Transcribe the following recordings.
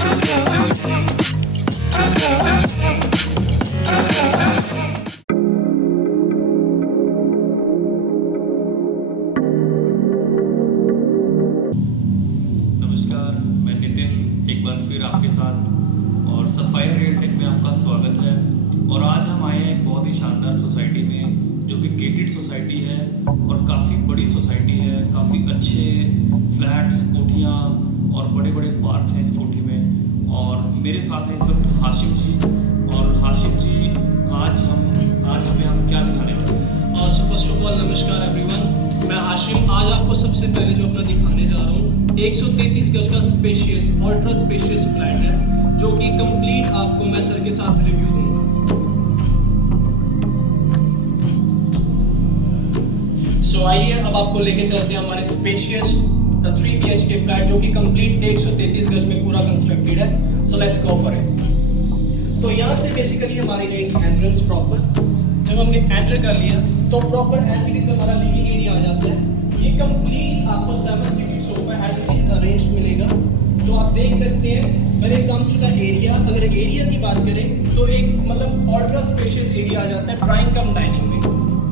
नमस्कार, मैं नितिन एक बार फिर आपके साथ और सफ़ायर रियलटेक में आपका स्वागत है। और आज हम आए हैं एक बहुत ही शानदार सोसाइटी में जो कि गेटेड सोसाइटी है और काफ़ी बड़ी सोसाइटी है। काफ़ी अच्छे फ्लैट्स, कोठियाँ और बड़े बड़े पार्क हैं इस कोठी में। और मेरे साथ हैं इस वक्त हाशिम जी। और हाशिम जी, आज हमें आप क्या दिखाने वाले हैं? सो फर्स्ट ऑफ ऑल नमस्कार एवरीवन, मैं हाशिम। आज आपको सबसे पहले जो अपना दिखाने जा रहा हूँ 133 गज का स्पेशियस अल्ट्रा स्पेशियस फ्लैट है, जो कि कंप्लीट आपको मैं सर के साथ रिव्यू दूंगा। सो आइए अब आपको लेके चलते हैं हमारे स्पेशियस 3 BHK फ्लैट, जो कि कंप्लीट 133 गज में पूरा कंस्ट्रक्टेड है। So let's go for it. तो यहाँ से बेसिकली हमारी रहेगी एंट्रेंस प्रॉपर। जब हमने एंटर कर लिया तो प्रॉपर एज इट इज हमारा लिविंग एरिया आ जाता है। ये कंप्लीट आपको 7 seated sofa as it is arranged मिलेगा। तो आप देख सकते हैं when it comes to the area, अगर एरिया की बात करें तो एक मतलब अल्ट्रा स्पेशियस एरिया आ जाता है ड्राइंग कम डाइनिंग में।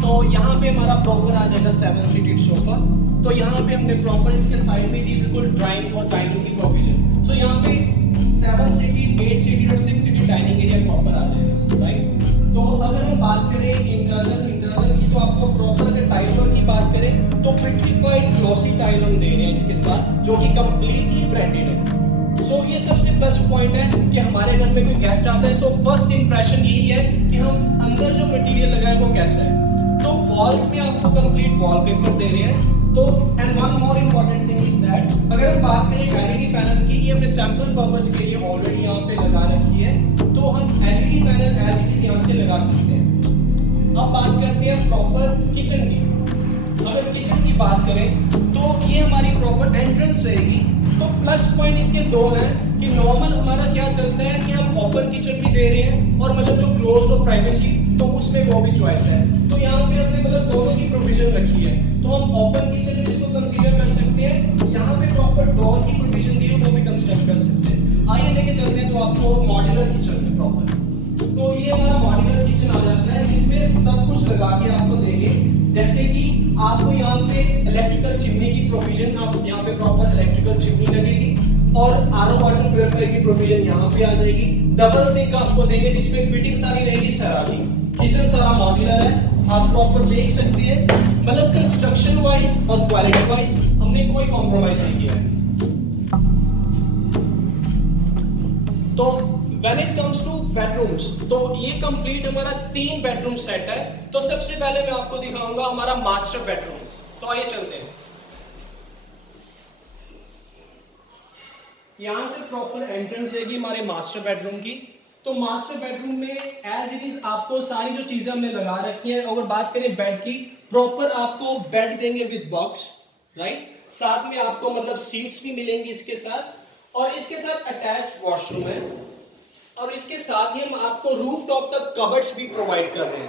तो यहाँ पे हमारा प्रॉपर आ जाएगा 7 सीटेड सोफा। तो यहाँ पे हमने प्रॉपर इसके साइड में दी बिल्कुल ड्राइंग और डाइनिंग की प्रोविजन। सो यहाँ पे 7 सीटेड, 8 सीटेड और 6 सीटेड डाइनिंग एरिया प्रॉपर आ जाएगा, राइट। तो अगर हम बात करें इंटरनल की, तो आपको प्रॉपर अगर टाइल वर्क की बात करें तो विट्रीफाइड ग्लॉसी टाइल हम दे रहे हैं इसके साथ, जो कि कंप्लीटली ब्रांडेड है। सो ये सबसे प्लस पॉइंट है कि हमारे घर में कोई गेस्ट आता है तो फर्स्ट इंप्रेशन यही है कि हम अंदर जो मटेरियल लगा है वो कैसा है। तो वॉल्स में आपको कंप्लीट वॉलपेपर दे रहे हैं। तो and one more important thing is that अगर हम बात करें एलईडी पैनल की, ये हमने सैंपल पर्पस के लिए ऑलरेडी यहाँ पे लगा रखी है। तो हम LED panel as it is यहाँ से लगा सकते हैं। अब बात करते हैं प्रॉपर किचन की। अगर किचन की बात करें तो ये हमारी प्रॉपर एंट्रेंस रहेगी। तो प्लस पॉइंट इसके दो हैं कि नॉर्मल हमारा क्या चलता है कि हम ओपन किचन भी दे रहे हैं और मतलब जो क्लोज और प्राइवेसी तो उसमें वो भी चॉइस है। तो यहाँ पे हमने मतलब दोनों की प्रोविजन रखी है। तो हम ओपन किचन में इसको कंसीडर कर सकते हैं। यहाँ पे प्रॉपर डोर की प्रोविजन दी है वो भी कंस्ट्रक्ट कर सकते हैं। आइए लेके चलते हैं तो आपको मॉड्यूलर किचन में प्रॉपर। तो ये हमारा मॉड्यूलर किचन आ जाता है जिसमें सब कुछ लगा के आपको देंगे। जैसे कि आपको यहाँ पे इलेक्ट्रिकल चिमनी की प्रोविजन, आप यहाँ पे प्रॉपर इलेक्ट्रिकल चिमनी लगेगी और आरओ वाटर प्यूरिफायर की प्रोविजन यहाँ पे आ जाएगी। डबल सिंक आपको देंगे जिसमें फिटिंग सारी रहेगी सराबी। किचन सारा मॉड्यूलर है, आप प्रॉपर देख सकते हैं। मतलब कंस्ट्रक्शन वाइज और क्वालिटी वाइज हमने कोई कॉम्प्रोमाइज नहीं किया है। तो When it comes to bedrooms, तो ये कंप्लीट हमारा 3 बेडरूम सेट है। तो सबसे पहले मैं आपको दिखाऊंगा हमारा मास्टर बेडरूम। तो आइए चलते हैं। यहाँ से प्रॉपर एंट्रेंस रहेगी हमारे मास्टर बेडरूम की। तो मास्टर बेडरूम में एज इट इज आपको सारी जो चीजें हमने लगा रखी है। अगर बात करें बेड की, प्रॉपर आपको बेड देंगे विद बॉक्स, राइट। साथ में आपको मतलब सीट्स भी मिलेंगी इसके साथ और इसके साथ अटैच्ड वॉशरूम है। और इसके साथ ही हम आपको रूफ टॉप तक कबर्ड्स भी प्रोवाइड कर रहे हैं।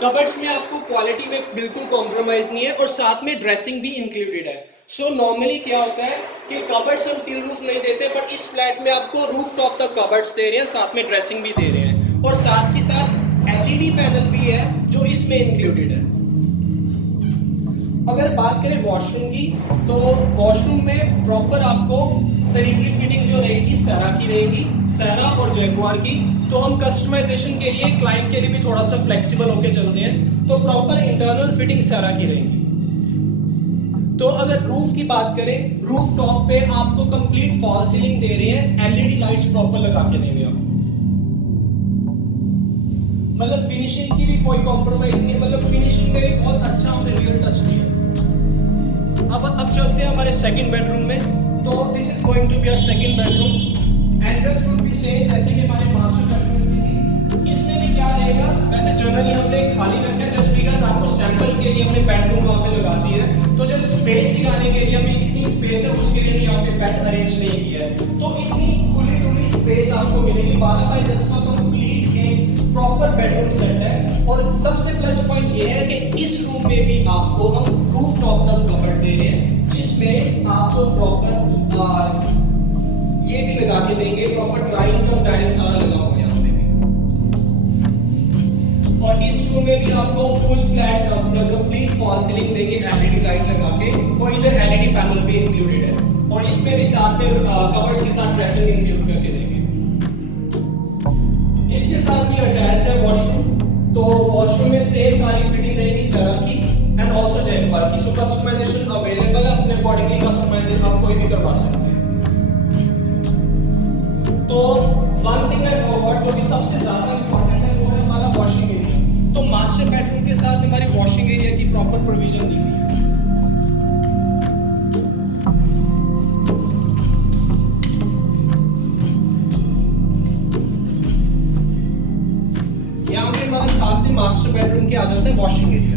कबर्ड्स में आपको क्वालिटी में बिल्कुल कॉम्प्रोमाइज नहीं है और साथ में ड्रेसिंग भी इंक्लूडेड है। सो नॉर्मली क्या होता है कि कबर्ड्स हम टिल रूफ नहीं देते, बट इस फ्लैट में आपको रूफ टॉप तक कबर्ड्स दे रहे हैं, साथ में ड्रेसिंग भी दे रहे हैं और साथ के साथ एलईडी पैनल भी है जो इसमें इंक्लूडेड है। अगर बात करें वॉशरूम की, तो वॉशरूम में प्रॉपर आपको सैनिटरी फिटिंग जो रहेगी सेरा की रहेगी, सेरा और जैगुआर की। तो हम कस्टमाइजेशन के लिए क्लाइंट के लिए भी थोड़ा सा फ्लेक्सिबल होके चलते हैं। तो प्रॉपर इंटरनल फिटिंग सेरा की रहेगी। तो अगर रूफ की बात करें, रूफ टॉप पे आपको कंप्लीट फॉल सीलिंग दे रहे हैं, एलईडी लाइट्स प्रॉपर लगा के देंगे आपको। मतलब फिनिशिंग की भी कोई कॉम्प्रोमाइज नहीं, मतलब फिनिशिंग में बहुत अच्छा हमने रियल टच दिया। अब चलते हैं हमारे सेकंड बेडरूम में। तो this is going to be a second bedroom. Entrance would be same जैसे कि हमारे मास्टर बेडरूम की थी। इसमें भी क्या रहेगा, वैसे जनरली हमने खाली रखा है जस्ट बिकॉज़ आपको सैंपल के लिए हमने बेडरूम वहां पे लगा दिया है। तो जस्ट स्पेस दिखाने के लिए हमें कितनी स्पेस है उसके लिए यहाँ पे बेड अरेंज नहीं किया है। तो इतनी खुली डुली स्पेस आपको मिलेगी। 12 बाई 10 का कंप्लीट एक प्रॉपर बेडरूम सेट है। और सबसे प्लस पॉइंट ये है कि इस रूम में भी आपको हम रूफ टॉप तक कवर दे रहे हैं, जिसमें आपको प्रॉपर ये भी लगा के देंगे, प्रॉपर ड्राइंग का टाइम सारा लगा हुआ है यहाँ पे भी। और इस रूम में भी आपको full flat complete fall ceiling देंगे एलईडी लाइट लगा के, और इधर एलईडी पैनल भी इंक्लूडेड है, और इसमें भी साथ में कवर्स के साथ ड्रेसिंग इंक्लूड करके देंगे। इसके साथ भी अटैच्ड है वॉशरूम, तो वॉशरूम में सेम सारी फिटिंग रहेगी सेरा की एंड ऑल्सो जैगवार की। सो कस्टमाइजेशन अवेलेबल है, अपने अकॉर्डिंगली कस्टमाइजेशन आप कोई भी करवा सकते हैं। तो वन थिंग आई फॉरगॉट, जो कि सबसे ज्यादा इंपॉर्टेंट है, वो है हमारा वॉशिंग एरिया। तो मास्टर बेडरूम के साथ हमारी वॉशिंग एरिया की प्रॉपर प्रोविजन दी हुई है। यहाँ पे हमारे साथ में मास्टर बेडरूम के आ जाता है washing area.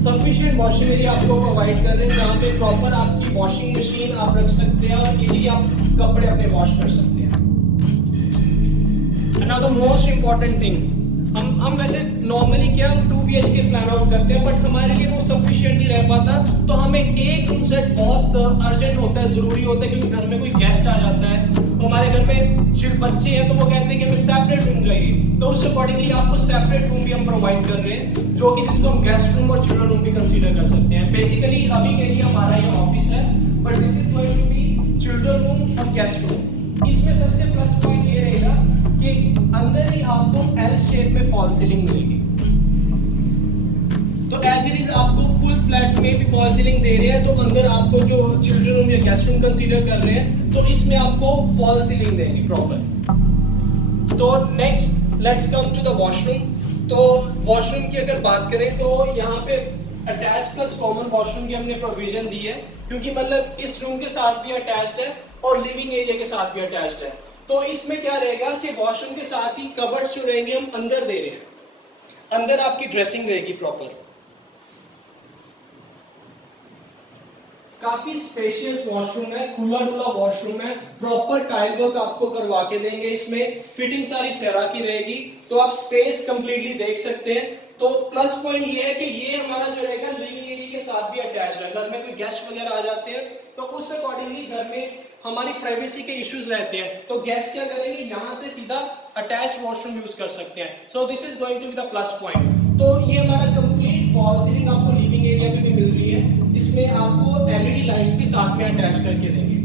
Sufficient washing area आपको प्रोवाइड कर रहे हैं, जहाँ पे प्रॉपर आपकी वॉशिंग मशीन आप रख सकते हैं और इजीली आप कपड़े अपने वॉश कर सकते हैं। And now the most important thing, हम वैसे नॉर्मली क्या 2 BHK प्लान आउट करते हैं, बट हमारे लिए वो सफिशिएंट नहीं रह पाता, तो हमें एक रूम सेट बहुत अर्जेंट होता है, जरूरी होता है, क्योंकि घर में कोई गेस्ट आ जाता है, तो हमारे घर में सिर्फ बच्चे हैं, तो वो कहते हैं कि हमें सेपरेट रूम चाहिए, तो उस अकॉर्डिंगली आपको सेपरेट रूम भी हम प्रोवाइड कर रहे हैं, जो कि जिसको हम गेस्ट रूम और चिल्ड्रन रूम भी कंसीडर कर सकते हैं। बेसिकली अभी के लिए हमारा ये ऑफिस है, but this is going to be children room और गेस्ट रूम। इसमें सबसे प्लस पॉइंट ये रहेगा कि अंदर ही आपको एल शेप में फॉल सीलिंग मिलेगी। तो एज इट इज आपको फुल फ्लैट में भी फॉल सीलिंग दे रहे हैं, तो अंदर आपको जो चिल्ड्रन रूम या गेस्ट रूम कंसीडर कर रहे हैं, तो इसमें आपको फॉल सीलिंग देंगे प्रॉपर। तो next let's come to the washroom. तो वॉशरूम की अगर बात करें तो यहाँ पे अटैच प्लस कॉमन वॉशरूम की हमने प्रोविजन दी है, क्योंकि मतलब इस रूम के साथ भी अटैच्ड है और लिविंग एरिया के साथ भी अटैच्ड है। तो इसमें क्या रहेगा कि वॉशरूम के साथ ही कबर्ड्स जो रहेंगे हम अंदर दे रहे हैं, अंदर आपकी ड्रेसिंग रहेगी प्रॉपर। काफी स्पेशियस वॉशरूम है, खुला खुला वॉशरूम है, प्रॉपर टाइल वर्क आपको करवा के देंगे, इसमें फिटिंग सारी सेरा की रहेगी, तो आप स्पेस कंप्लीटली देख सकते हैं। तो प्लस पॉइंट ये है कि ये हमारा जो रहेगा लिविंग एरिया के साथ भी अटैच्ड है। घर में कोई गेस्ट वगैरह आ जाते हैं, तो उस अकॉर्डिंगली घर में हमारी प्राइवेसी के इश्यूज रहते हैं, तो गेस्ट क्या करेंगे, यहाँ से सीधा अटैच वॉशरूम यूज कर सकते हैं। So this is going to be the plus point. तो ये हमारा कंप्लीट फॉल सीलिंग आपको लिविंग एरिया पे भी मिल रही है, जिसमें आपको एलईडी लाइट्स भी साथ में अटैच करके देंगे।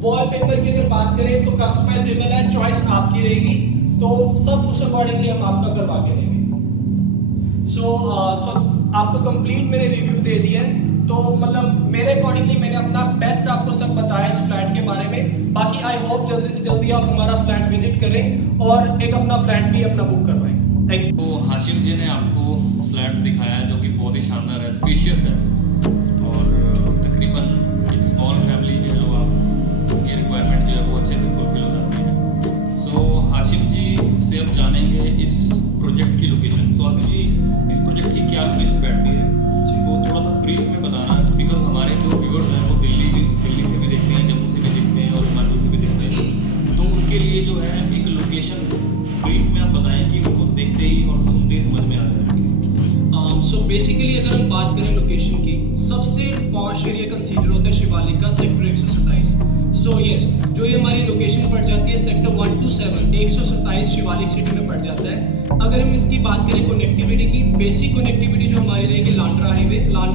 वॉलपेपर की अगर बात करें तो कस्टमाइजेबल है, चॉइस आपकी रहेगी, तो सब उस अकॉर्डिंगली हम आपका करवा के देंगे। सो आपको कंप्लीट मैंने रिव्यू दे दिया है, तो मतलब मेरे अकॉर्डिंगली मैंने अपना बेस्ट आपको सब बताया इस फ्लैट के बारे में। बाकी आई होप जल्दी से जल्दी आप हमारा फ्लैट विजिट करें और एक अपना फ्लैट भी अपना बुक करवाएं। Thank you. तो हाशिम जी ने आपको फ्लैट दिखाया जो कि बहुत ही शानदार है, स्पेशियस है, और तकरीबन एक स्मॉल फैमिली में जो आपकी रिक्वायरमेंट जो है वो अच्छे से फुलफिल हो जाती है। सो हाशिम जी से अब जानेंगे इस प्रोजेक्ट की लोकेशन। सो हाशिम जी, इस प्रोजेक्ट की क्या लोकेशन बैठती है, तो थोड़ा सा ब्रीफ में बताना, बिकॉज हमारे जो व्यूअर्स हैं वो दिल्ली से भी देखते हैं, जम्मू से भी देखते हैं और हिमाचल से भी देखते हैं, तो उनके लिए जो है एक लोकेशन ब्रीफ में आप बताएं कि उनको देखते ही और सुनते ही समझ में आ जाए। सो बेसिकली अगर हम बात करें लोकेशन की, सबसे पॉश एरिया कंसीडर होता है शिवालिक का सेक्टर 127। सो यस, जो ये हमारी लोकेशन पड़ जाती है सेक्टर 127 127 शिवालिक सिटी में पड़ जाता है। अगर हम इसकी बात करें कनेक्टिविटी की, बेसिक कनेक्टिविटी जो हमारी रहेगी लांड्रा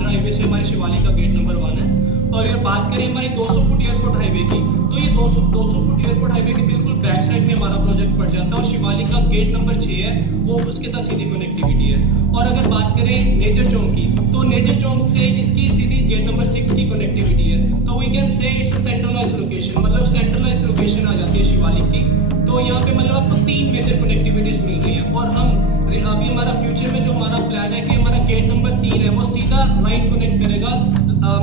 हाईवे से हमारे शिवालिक का गेट नंबर 1 है। और अगर बात करें हमारी 200 फुट एयरपोर्ट हाईवे की, तो ये 200 फुट एयरपोर्ट हाईवे के बिल्कुल बैक साइड में हमारा प्रोजेक्ट पड़ जाता है, और शिवालिक का गेट नंबर 6 है, वो उसके साथ सीधी कनेक्टिविटी है। और अगर बात करें नेचर चौक की, तो नेचर चौक से इसकी सीधी गेट नंबर 6 की कनेक्टिविटी है। तो we can say it's a centralised location, मतलब सेंट्रलाइज्ड लोकेशन आ जाती है शिवालिक की। तो यहाँ पे मतलब आपको 3 मेजर कनेक्टिविटीज मिल रही हैं। और हम अभी हमारा फ्यूचर में जो हमारा प्लान है कि हमारा गेट नंबर 3 है वो सीधा राइट कनेक्ट करेगा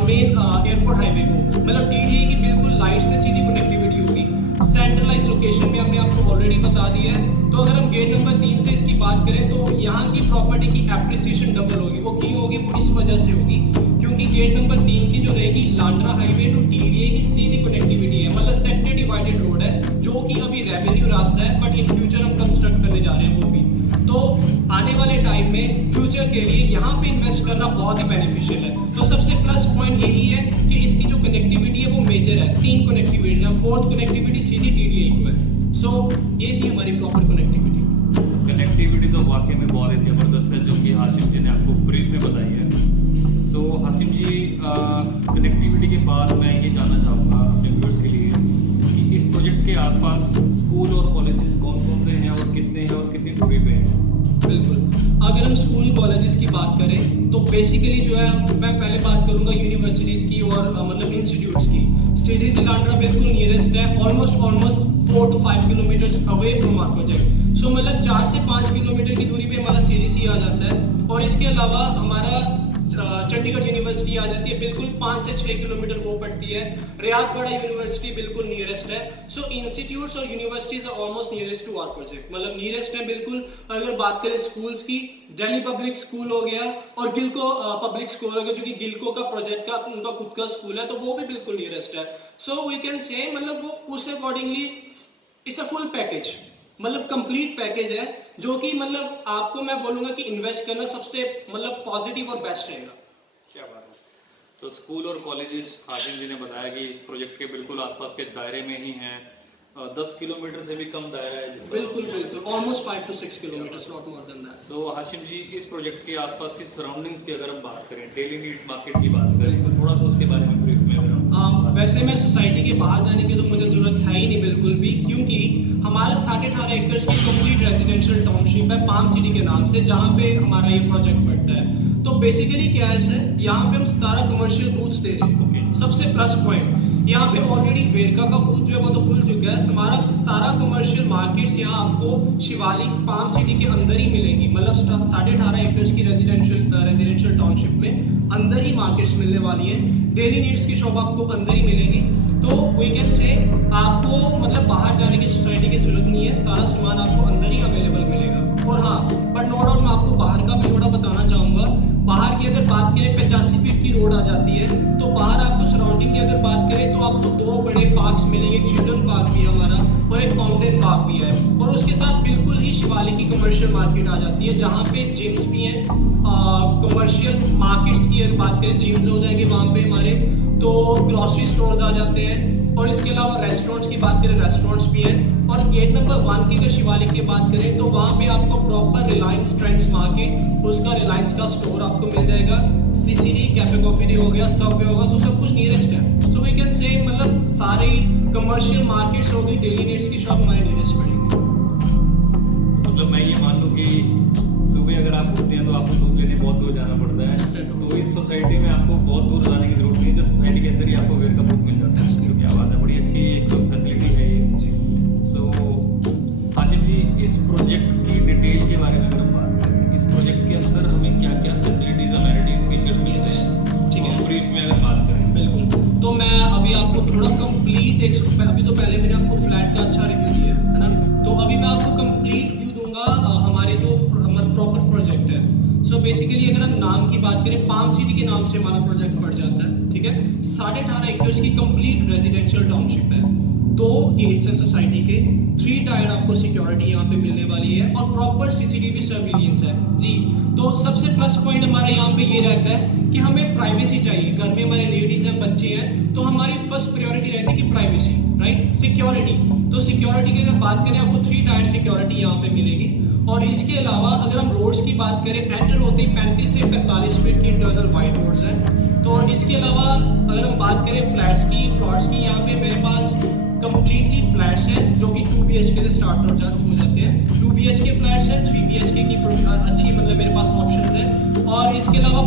मेन एयरपोर्ट हाईवे को, मतलब टीडीए की बिल्कुल लाइट से सीधी कनेक्टिविटी होगी। सेंट्रलाइज लोकेशन में हमने आपको ऑलरेडी बता दिया है। तो अगर हम गेट नंबर 3 से इसकी बात करें तो यहाँ की प्रॉपर्टी की एप्रिसिएशन डबल होगी। वो क्यों होगी? वो इस वजह से होगी क्योंकि गेट नंबर 3 की जो रहेगी लांड्रा हाईवे टू टीडीए की सीधी कनेक्टिविटी है, मतलब सेक्टर डिवाइडेड रोड है, जो कि अभी रेवेन्यू रास्ता है, बट इन फ्यूचर हम कंस्ट्रक्ट करने जा रहे हैं वो भी। तो आने वाले टाइम में फ्यूचर के लिए यहाँ पे इन्वेस्ट करना बहुत ही बेनिफिशियल है। तो सबसे प्लस पॉइंट यही है कि इसकी जो कनेक्टिविटी है है वो मेजर है, 3 कनेक्टिविटीज हैं, 4th कनेक्टिविटी सीधी टीडीआई को है। सो ये थी हमारी प्रॉपर कनेक्टिविटी। कनेक्टिविटी तो वाकई में बहुत ही ज़बरदस्त है, जो कि हाशिम जी ने आपको ब्रीफ में बताई है। सो हाशिम जी, कनेक्टिविटी के बाद मैं ये जानना चाहूँगा अपने व्यूअर्स के लिए कि इस प्रोजेक्ट के आसपास स्कूल और कॉलेजेस कौन कौन से हैं और कितनी दूरी पे हैं? बिल्कुल, अगर हम स्कूल कॉलेजेस की बात करें तो बेसिकली जो है मैं पहले बात करूंगा यूनिवर्सिटीज़ की और मतलब इंस्टीट्यूट्स की। सीजी से लांड्रा बिल्कुल नियरेस्ट है, almost 4 to 5 kilometres away from our project. So मतलब 4 से 5 किलोमीटर की दूरी पे हमारा सीजीसी आ जाता है, और इसके अलावा हमारा चंडीगढ़ यूनिवर्सिटी आ जाती है, बिल्कुल 5 से 6 किलोमीटर वो पड़ती है। रियादबाड़ा यूनिवर्सिटी बिल्कुल नियरेस्ट है। सो इंस्टीट्यूट्स और universities are almost nearest to our project, मतलब नियरेस्ट है बिल्कुल। अगर बात करें स्कूल्स की, दिल्ली पब्लिक स्कूल हो गया और गिलको पब्लिक स्कूल हो गया, जो कि गिलको का प्रोजेक्ट का उनका खुद का स्कूल है, तो वो भी बिल्कुल नियरेस्ट है। सो वी कैन से मतलब वो उस accordingly it's a full package, मतलब कंप्लीट पैकेज है, जो कि मतलब आपको मैं बोलूंगा कि इन्वेस्ट करना सबसे मतलब पॉजिटिव और बेस्ट रहेगा। क्या बात है। तो स्कूल और कॉलेजेस, हाशिम जी ने बताया कि इस प्रोजेक्ट के बिल्कुल आसपास के दायरे में ही हैं। 10 किलोमीटर से भी कम दायरा है जिसका। बिल्कुल almost 5 to 6 kilometres, not more than that. So Hashim ji, इस प्रोजेक्ट के आसपास की सराउंडिंग्स की अगर हम बात करें, डेली नीड्स मार्केट की बात करें, तो थोड़ा सा उसके बारे में ब्रीफ में अगर हम वैसे मैं सोसाइटी के बाहर जाने की तो मुझे ज़रूरत है ही नहीं बिल्कुल भी, क्योंकि हमारा 18.5 एकड़ की कंप्लीट रेजिडेंशियल टाउनशिप है पाम सिटी के नाम से, जहाँ पे हमारा ये प्रोजेक्ट पड़ता है। तो बेसिकली क्या है सर, यहाँ पे हम 17 कमर्शियल बूथ्स दे रहे हैं। सबसे प्लस पॉइंट यहाँ पे ऑलरेडी वेरका का बूथ जो है वो तो खुल चुका है। हमारा 17 कमर्शियल मार्केट्स यहाँ आपको शिवालिक पाम सिटी के अंदर ही मिलेंगी, मतलब 18.5 एकड़ की रेजिडेंशियल टाउनशिप में अंदर ही मार्केट्स मिलने वाली है। डेली नीड्स की शॉप आपको अंदर ही मिलेगी। तो वी कैन से आपको मतलब बाहर जाने की सोसाइटी की जरूरत नहीं है, सारा सामान आपको अंदर ही अवेलेबल मिलेगा। और हाँ, बट नो डाउट मैं आपको बाहर का भी थोड़ा बताना चाहूँगा। बाहर की अगर बात करें 85 फीट की रोड आ जाती है, तो बाहर आपको सराउंडिंग की अगर बात करें तो आपको 2 बड़े पार्क्स मिलेंगे, एक चिल्ड्रन पार्क भी है हमारा और एक फाउंटेन पार्क भी है। और उसके साथ बिल्कुल ही शिवालिक की कमर्शियल मार्केट आ जाती है, जहाँ पे जिम्स भी हैं। कमर्शियल मार्केट्स की अगर बात करें, जिम्स हो जाएंगे वहाँ पे हमारे, तो ग्रॉसरी स्टोर्स आ जाते हैं। और इसके अलावा रेस्टोरेंट्स की बात करें, रेस्टोरेंट्स भी हैं। और गेट नंबर 1 की अगर शिवालिक की बात करें, तो वहाँ पे आपको प्रॉपर रिलायंस ट्रेंड्स मार्केट, उसका रिलायंस का स्टोर आपको मिल जाएगा। सीसीडी कैफे कॉफी डे हो गया, सबवे होगा, तो सब कुछ नियरेस्ट है। सो वी कैन से मतलब सारी कमर्शियल मार्केट्स होगी, डेली नीड्स की शॉप हमारे नियरेस्ट पड़ेंगे। मतलब मैं ये मान लूँ कि सुबह अगर आप उठते हैं तो आपको दूध लेने बहुत दूर जाना पड़ता है, तो इस सोसाइटी में आपको बहुत दूर जाने की जरूरत नहीं है, जो सोसाइटी के अंदर ही आपको वेर का दूध मिल जाता है। क्या बात है, बड़ी अच्छी एक फैसिलिटी है ये। सो हाशिम जी, इस प्रोजेक्ट की डिटेल के बारे में अगर हम बात करें, इस प्रोजेक्ट के अंदर हमें क्या क्या फैसिलिटीज, अमेनिटीज, फीचर्स मिलते हैं, ठीक है, ब्रीफ में अगर बात करें। बिल्कुल, तो मैं अभी आपको थोड़ा कंप्लीट अभी तो पहले मैंने आपको फ्लैट का अच्छा रिव्यू दिया है ना, तो अभी मैं आपको कंप्लीट व्यू दूंगा हमारे जो हमारा प्रॉपर प्रोजेक्ट है। सो बेसिकली अगर हम नाम की बात करें, पाम सिटी के नाम से हमारा प्रोजेक्ट पड़ जाता है, ठीक है। 18.5 एकड़ की कंप्लीट रेजिडेंशियल टाउनशिप है, 2 गेट्स हैं सोसाइटी के, 3 टायर आपको सिक्योरिटी यहाँ पे मिलने वाली है, और प्रॉपर सीसीटीवी सर्विलियंस है जी। तो सबसे प्लस पॉइंट हमारे यहाँ पे ये रहता है कि हमें प्राइवेसी चाहिए। घर में हमारे लेडीज हैं, बच्चे हैं, तो हमारी फर्स्ट प्रायोरिटी रहती है कि प्राइवेसी, राइट, सिक्योरिटी। तो सिक्योरिटी की अगर बात करें, आपको 3 टायर सिक्योरिटी यहाँ पे मिलेगी। और इसके अलावा अगर हम रोड्स की बात करें, एंटर होते ही 35 से 45 फीट की इंटरनल वाइड रोड्स हैं। तो इसके अलावा अगर हम बात करें फ्लैट्स की, प्लॉट्स की, यहाँ पे मेरे पास कंप्लीटली फ्लैट्स हैं जो कि 2 BHK से स्टार्ट हो जाते हैं। 2 BHK फ्लैट्स हैं, 3 BHK की अच्छी मतलब मेरे पास ऑप्शंस हैं। और इसके अलावा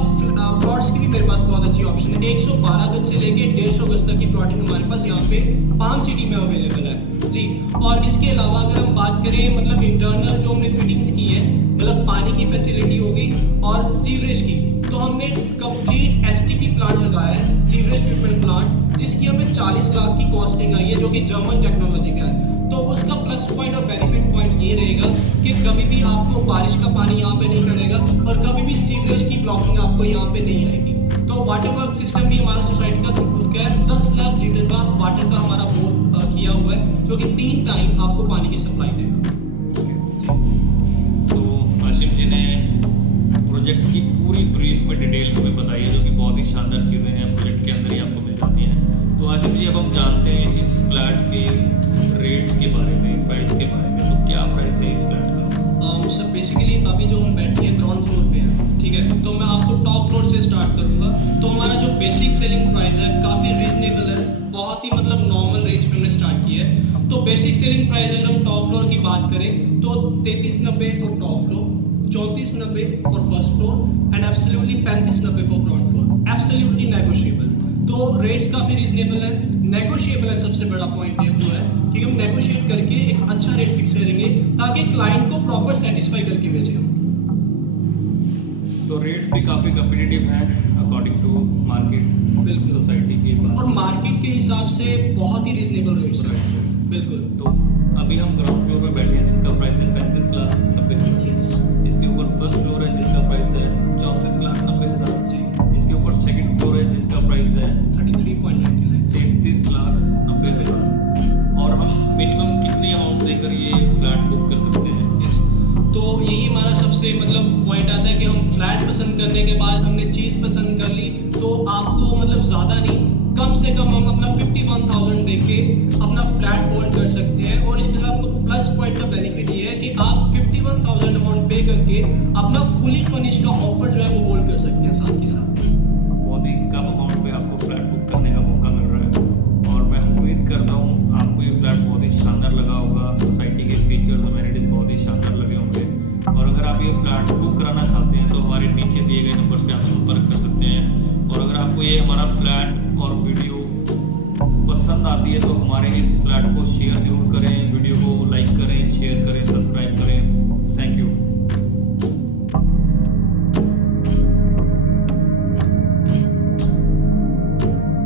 प्लॉट्स की भी मेरे पास बहुत अच्छी ऑप्शन है। 112 गज से लेके 150 गज तक की प्लॉटिंग हमारे पास यहाँ पे पाम सिटी में अवेलेबल है जी। और इसके अलावा अगर हम बात करें मतलब इंटरनल जो हमने फिटिंग्स की है, मतलब पानी की फैसिलिटी होगी और सीवरेज की, तो हमने कंप्लीट STP प्लांट लगाया है, सीवरेज ट्रीटमेंट प्लांट, जिसकी हमें 40 लाख की कॉस्टिंग आई है, जो कि जर्मन टेक्नोलॉजी का है। तो उसका प्लस पॉइंट और बेनिफिट पॉइंट ये रहेगा कि कभी भी आपको बारिश का पानी यहाँ पे नहीं चढ़ेगा और कभी भी सीवरेज की ब्लॉकिंग आपको यहाँ पे नहीं आएगी। तो वाटर वर्क सिस्टम भी हमारा सोसाइटी का खुद का है, 10 लाख लीटर का वाटर का हमारा बोर किया हुआ है, जो कि 3 टाइम आपको पानी की सप्लाई देगा। तो हाशिम जी ने प्रोजेक्ट की पूरी ब्रीफ में डिटेल हमें बताई है, जो कि बहुत ही शानदार चीज़ें हैं, प्रोजेक्ट के अंदर ही आपको मिल जाती हैं। तो आशिफ जी, अब हम जानते हैं इस फ्लैट के रेट के बारे में, प्राइस के बारे में। तो क्या प्राइस है इस फ्लैट का? सर बेसिकली अभी जो हम बैठे हैं ग्राउंड फ्लोर पे हैं, ठीक है। तो मैं आपको टॉप फ्लोर से स्टार्ट करूंगा। तो हमारा जो बेसिक सेलिंग प्राइस है काफ़ी रीजनेबल है, बहुत ही मतलब नॉर्मल रेंज में हमने स्टार्ट किया है। तो बेसिक सेलिंग प्राइस अगर हम टॉप फ्लोर की बात करें तो 3390 for top floor, 3490 for first floor and absolutely 3590 for ground floor. Absolutely negotiable. तो रेट्स काफ़ी रीजनेबल है, नेगोशिएबल है। सबसे बड़ा पॉइंट ये जो है कि हम नेगोशिएट करके एक अच्छा रेट फिक्स करेंगे ताकि क्लाइंट को प्रॉपर सेटिस्फाई करके भेजें हम। तो रेट्स भी काफ़ी कम्पिटिटिव हैं अकॉर्डिंग टू मार्केट, बिल्कुल सोसाइटी की बात। और मार्केट के हिसाब से बहुत ही रीजनेबल रेट्स हैं। बिल्कुल। तो अभी हम ग्राउंड फ्लोर में बैठे हैं जिसका प्राइस है 35,90,000। इसके ऊपर फर्स्ट फ्लोर है जिसका प्राइस है 34,90,000 जी। इसके ऊपर सेकंड फ्लोर है जिसका प्राइस है 33.99 33,90,000। और हम मिनिमम कितनी अमाउंट देकर ये फ्लैट बुक कर सकते हैं? तो यही हमारा सबसे मतलब पॉइंट आता है कि हम फ्लैट पसंद करने के बाद हमने चीज़ पसंद कर ली तो आपको मतलब ज़्यादा नहीं, कम से कम हम अपना 51,000 दे के अपना फ्लैट होल्ड कर सकते हैं। और इसके साथ आपको प्लस पॉइंट का बेनिफिट ये है कि आप 51,000 अमाउंट पे करके अपना फुली फर्निश का ऑफर जो है वो होल्ड कर सकते हैं साथ के साथ। बहुत ही कम अमाउंट पे आपको फ्लैट बुक करने का मौका मिल रहा है और मैं उम्मीद करता हूँ आपको ये फ्लैट बहुत ही शानदार लगा होगा। सोसाइटी के फीचर्स, अमेनिटीज़ बहुत ही शानदार लगे होंगे। और अगर आप ये फ्लैट बुक कराना चाहते हैं तो हमारे नीचे दिए गए नंबर्स पे आप संपर्क कर सकते हैं। और अगर आपको ये हमारा फ्लैट और वीडियो पसंद आती है तो हमारे इस फ्लैट को शेयर जरूर करें, वीडियो को लाइक करें, शेयर करें, सब्सक्राइब करें।